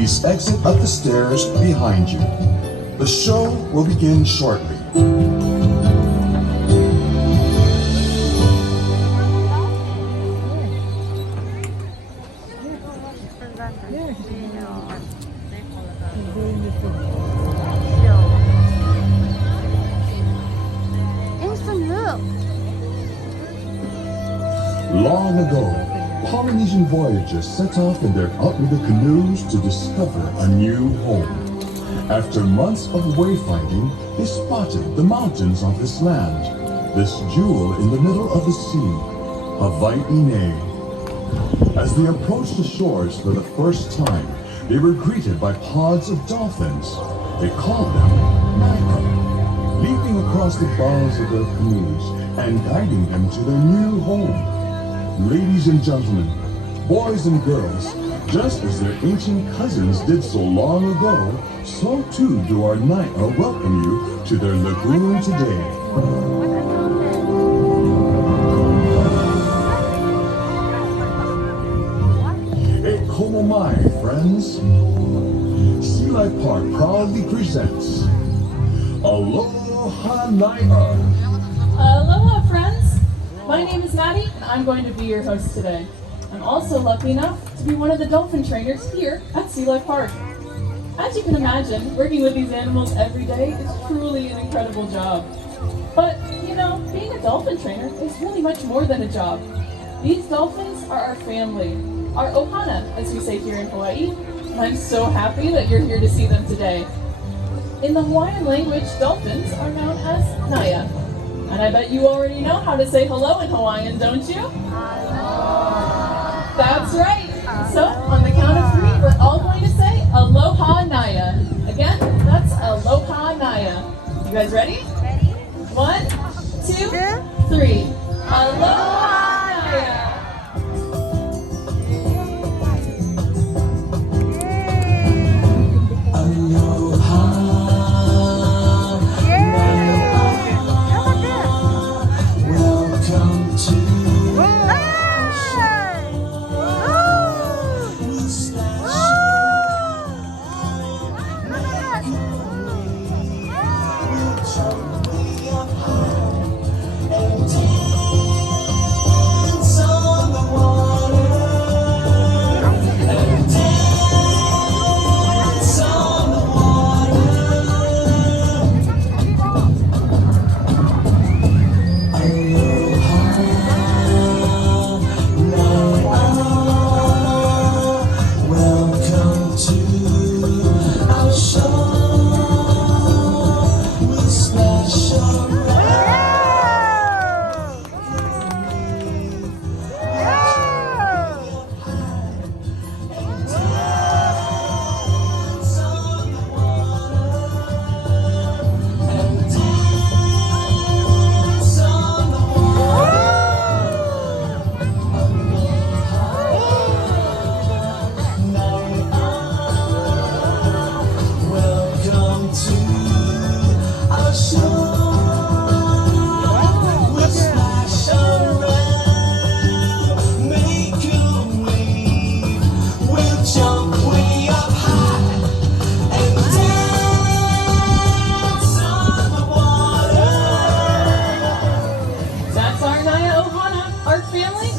Please exit up the stairs behind you. The show will begin shortly. Long ago, Polynesian voyagers set off in their outrigger canoes to discover a new home. After months of wayfinding, they spotted the mountains of this land, this jewel in the middle of the sea, Hawaii. As they approached the shores for the first time, they were greeted by pods of dolphins. They called them Nai'a, leaping across the bows of their canoes and guiding them to their new home. Ladies and gentlemen, boys and girls, just as their ancient cousins did so long ago, so too do our Nai'a welcome you to their lagoon today. Ekomomai, friends. Sea Life Park proudly presents Aloha Nai'a. Aloha, friends. My name is Maddie, and I'm going to be your host today. I'm also lucky enough to be one of the dolphin trainers here at Sea Life Park. As you can imagine, working with these animals every day is truly an incredible job. But, you know, being a dolphin trainer is really much more than a job. These dolphins are our family, our ohana, as we say here in Hawaii, and I'm so happy that you're here to see them today. In the Hawaiian language, dolphins are known as Nai'a. And I bet you already know how to say hello in Hawaiian, don't you? Aloha. That's right. So, on the count of 3, we're all going to say Aloha Nai'a. Again, that's Aloha Nai'a. You guys ready? Ready? 1, 2, 3. Aloha Nai'a.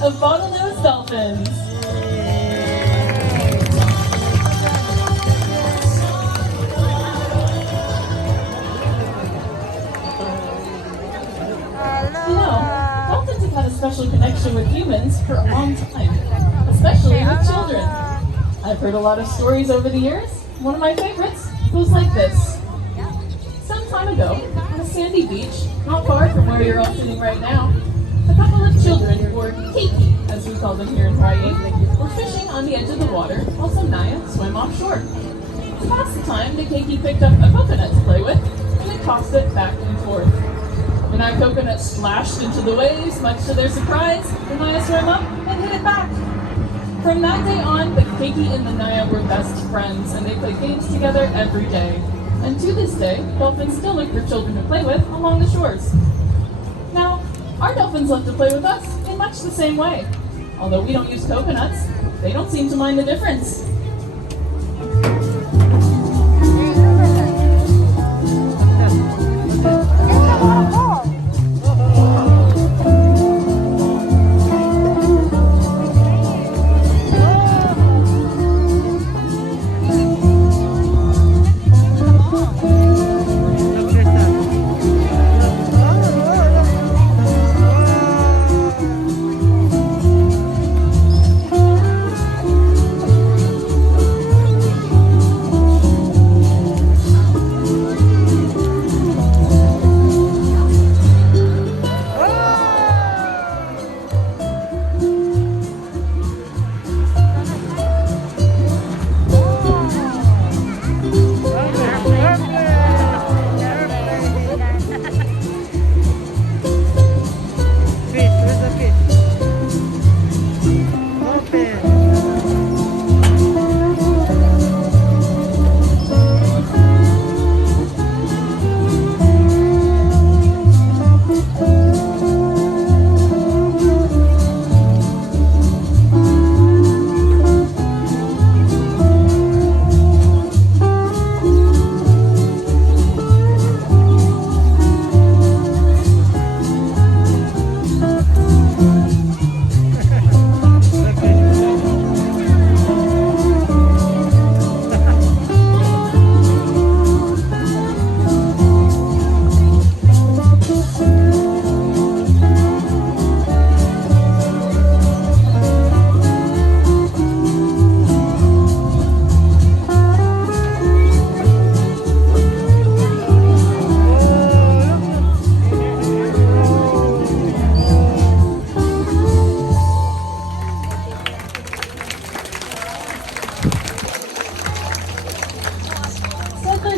Of bottlenose dolphins. You know, dolphins have had a special connection with humans for a long time, especially with children. I've heard a lot of stories over the years. One of my favorites goes like this. Some time ago, on a sandy beach, not far from where you're all sitting right now, a couple of children, or keiki, as we call them here in Hawaii, were fishing on the edge of the water while some Nai'a swam offshore. To pass the time, the keiki picked up a coconut to play with, and they tossed it back and forth. When that coconut splashed into the waves, much to their surprise, the Nai'a swam up and hit it back. From that day on, the keiki and the Nai'a were best friends, and they played games together every day. And to this day, dolphins still look for children to play with along the shores. Now, our dolphins love to play with us in much the same way. Although we don't use coconuts, they don't seem to mind the difference.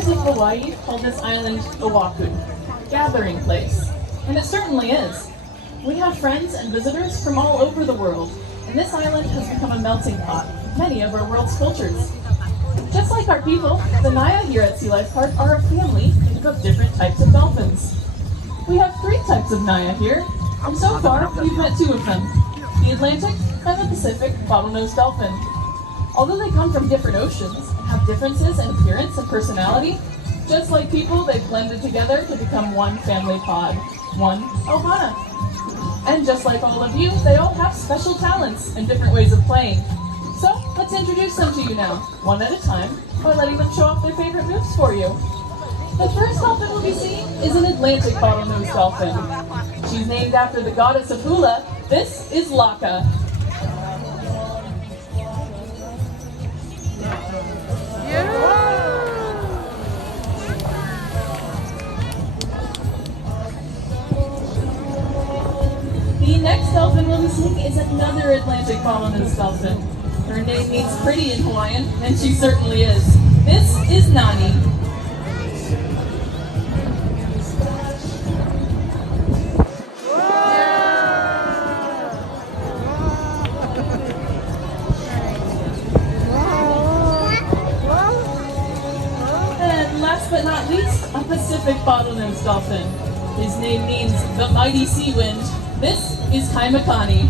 Visitors of Hawaii call this island Oahu, gathering place, and it certainly is. We have friends and visitors from all over the world, and this island has become a melting pot of many of our world's cultures. Just like our people, the Naya here at Sea Life Park are a family made up of different types of dolphins. We have 3 types of Naya here, and so far we've met 2 of them, the Atlantic and the Pacific bottlenose dolphin. Although they come from different oceans and have differences in appearance and personality, just like people, they've blended together to become one family pod, one ohana. And just like all of you, they all have special talents and different ways of playing. So let's introduce them to you now, one at a time, by letting them show off their favorite moves for you. The first dolphin we'll be seeing is an Atlantic bottlenose dolphin. She's named after the goddess of hula. This is Laka. The next dolphin we'll be seeing is another Atlantic bottlenose dolphin. Her name means pretty in Hawaiian, and she certainly is. This is Nani. And last but not least, a Pacific bottlenose dolphin. His name means the mighty sea wind. This is Kaimakani.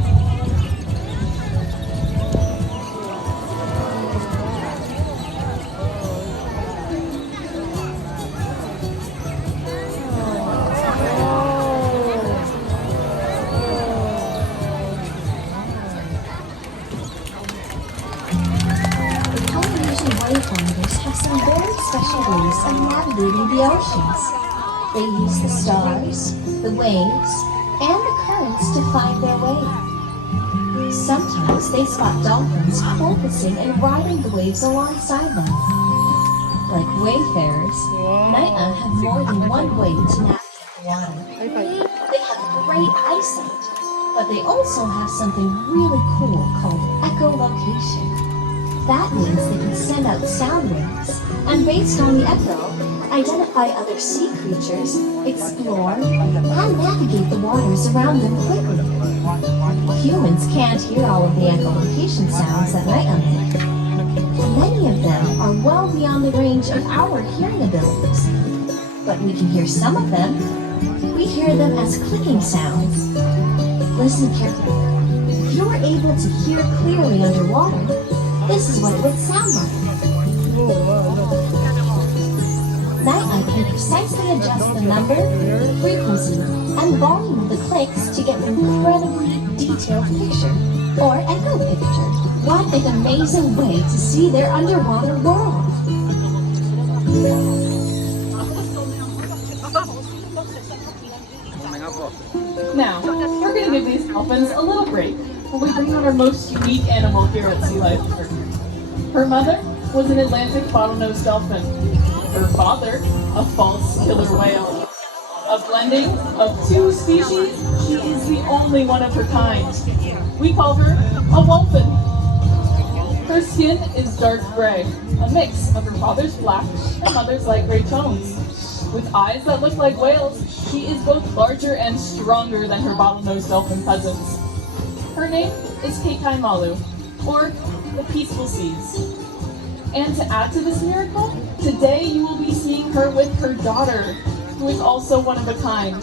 Polynesian wayfinders have some very special ways of navigating the oceans. They use the stars, the waves, and the currents to find their way. Sometimes they spot dolphins porpoising and riding the waves alongside them. Like wayfarers, Nai'a have more than one way to navigate the water. They have great eyesight, but they also have something really cool called echolocation. That means they can send out sound waves, and based on the echo, identify other sea creatures, explore, and navigate the waters around them quickly. Humans can't hear all of the echolocation sounds that Nai'a make. Many of them are well beyond the range of our hearing abilities. But we can hear some of them. We hear them as clicking sounds. Listen carefully. If you're able to hear clearly underwater, this is what it would sound like. Nai'a can precisely adjust the number, frequency, and volume of the clicks to get an incredibly detailed picture, or echo picture. What an amazing way to see their underwater world! Now, we're going to give these dolphins a little break when we bring on our most unique animal here at Sea Life Park. Her mother was an Atlantic bottlenose dolphin. Her father, a false killer whale. A blending of 2 species, she is the only one of her kind. We call her a wolphin. Her skin is dark gray, a mix of her father's black and mother's light gray tones. With eyes that look like whales, she is both larger and stronger than her bottlenose dolphin cousins. Her name is Keikai Malu, or the Peaceful Seas. And to add to this miracle, today you will be seeing her with her daughter, who is also one of a kind.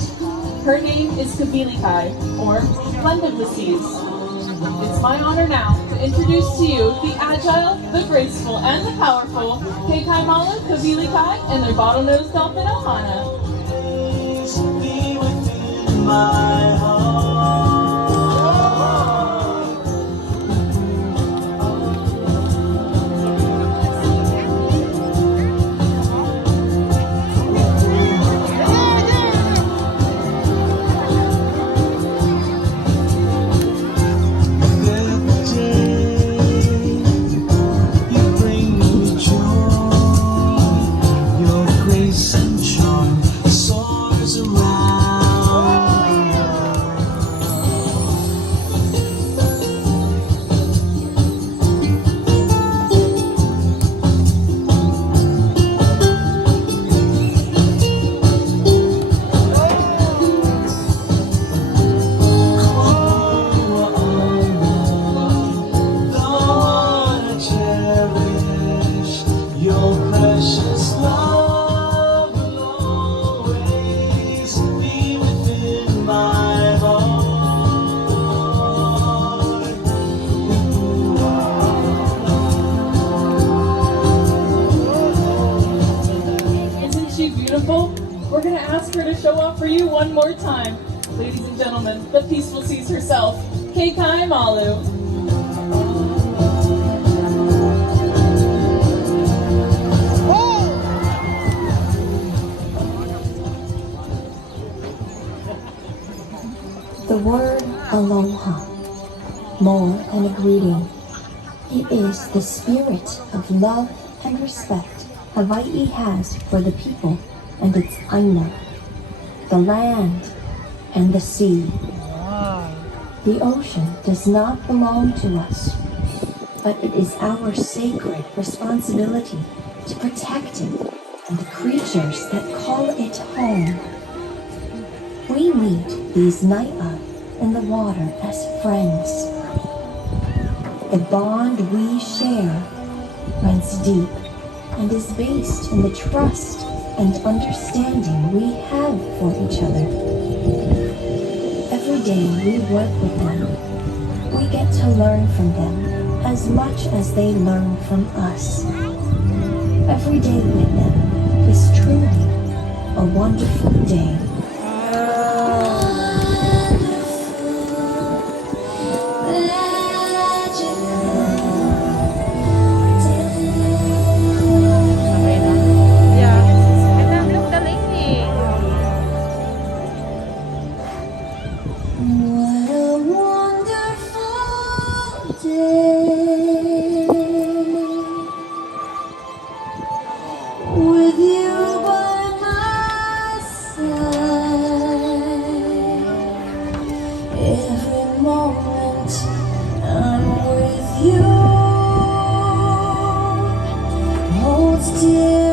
Her name is Kavilikai, or Blend of the Seas. It's my honor now to introduce to you the agile, the graceful, and the powerful Keikai Malu, Kavilikai, and their bottlenose dolphin ohana. Be within my heart. Grace and charm soars around. beautiful, we're going to ask her to show off for you one more time. Ladies and gentlemen, the Peaceful Seas herself, Kei Malu. The word aloha, more than a greeting, it is the spirit of love and respect Hawaii has for the people and its aina, the land and the sea. The ocean does not belong to us, but it is our sacred responsibility to protect it and the creatures that call it home. We meet these Nai'a in the water as friends. The bond we share runs deep and is based in the trust and understanding we have for each other. Every day we work with them, we get to learn from them as much as they learn from us. Every day with them is truly a wonderful day. With you by my side, every moment I'm with you holds dear.